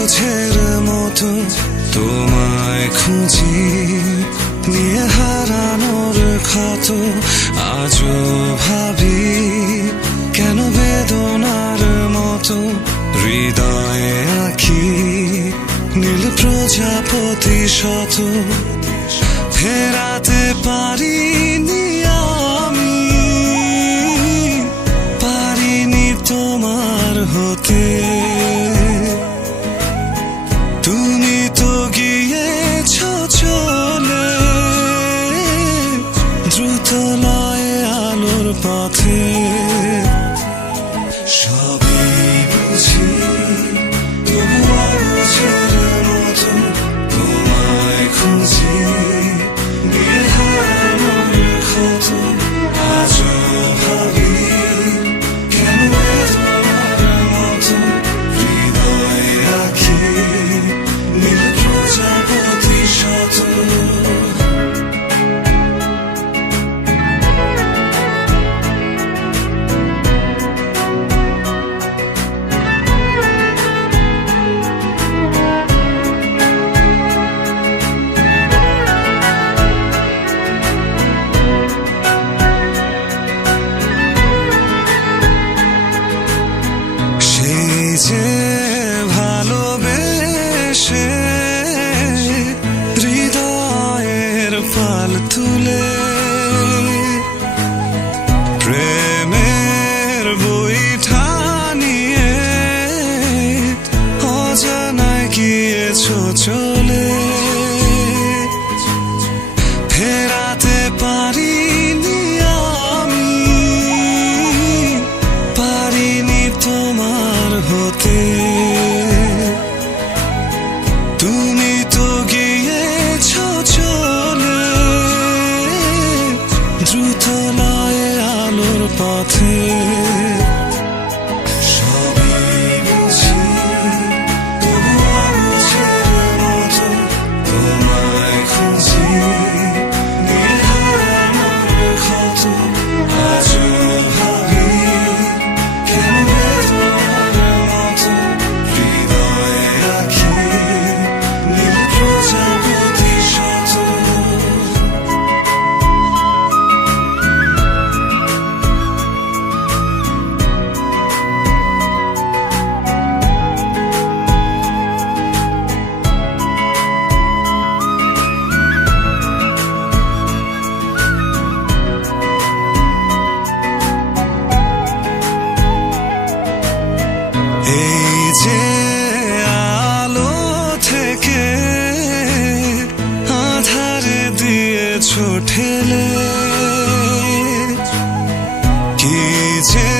বোঝের মতো তোমায় খুঁজি, নিয়ে হারানোর ক্ষত আজও ভাবি, কেন বেদনার মতো হৃদয়ে আঁকি, নীল প্রজাপতি শত ফেরাতে পারি আমি, পারিনি তোমার হতে। Red. ঠেলে কি যে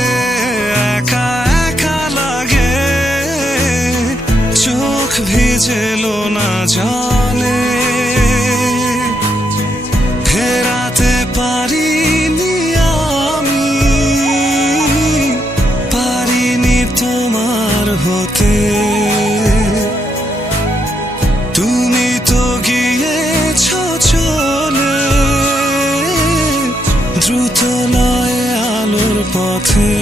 একা একা লাগে, চোখ ভিজেলো না জলে। ফেরাতে আমি, পারিনি তোমার হতে। দ্রুত নয় আলোর পথে।